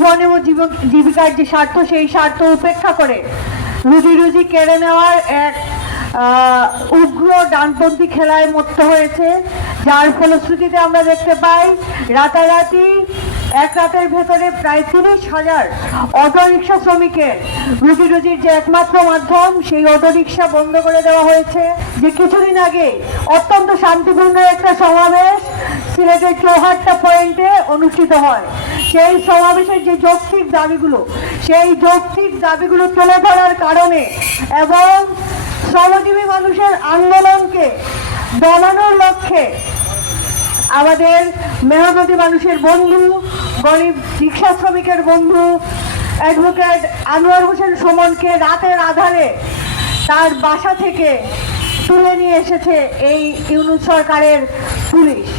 জীবন এবং জীবিকার যে স্বার্থ, সেই স্বার্থ উপেক্ষা করে রুজি কেড়ে নেওয়ার এক উগ্র ডানপন্থী খেলায় মত্ত হয়েছে, যার ফলশ্রুতিতে আমরা দেখতে পাই রাতারাতি এক রাতের ভেতরে প্রায় 30,000 অটোরিকশা শ্রমিকের রুজির যে একমাত্র মাধ্যম, সেই অটোরিকশা বন্ধ করে দেওয়া হয়েছে। যে কিছুদিন আগে অত্যন্ত শান্তিপূর্ণ একটা সমাবেশ সিলেটের চৌহাট্টা পয়েন্টে অনুষ্ঠিত হয়, সেই সমাবেশের যে যৌক্তিক দাবিগুলো তুলে ধরার কারণে এবং শ্রমজীবী মানুষের আন্দোলনকে দমানোর লক্ষ্যে আমাদের মেহনতি মানুষের বন্ধু, গরিব রিক্সা শ্রমিকের বন্ধু অ্যাডভোকেট আনোয়ার হোসেন সুমনকে রাতের আধারে তার বাসা থেকে তুলে নিয়ে এসেছে এই ইউনূস সরকারের পুলিশ।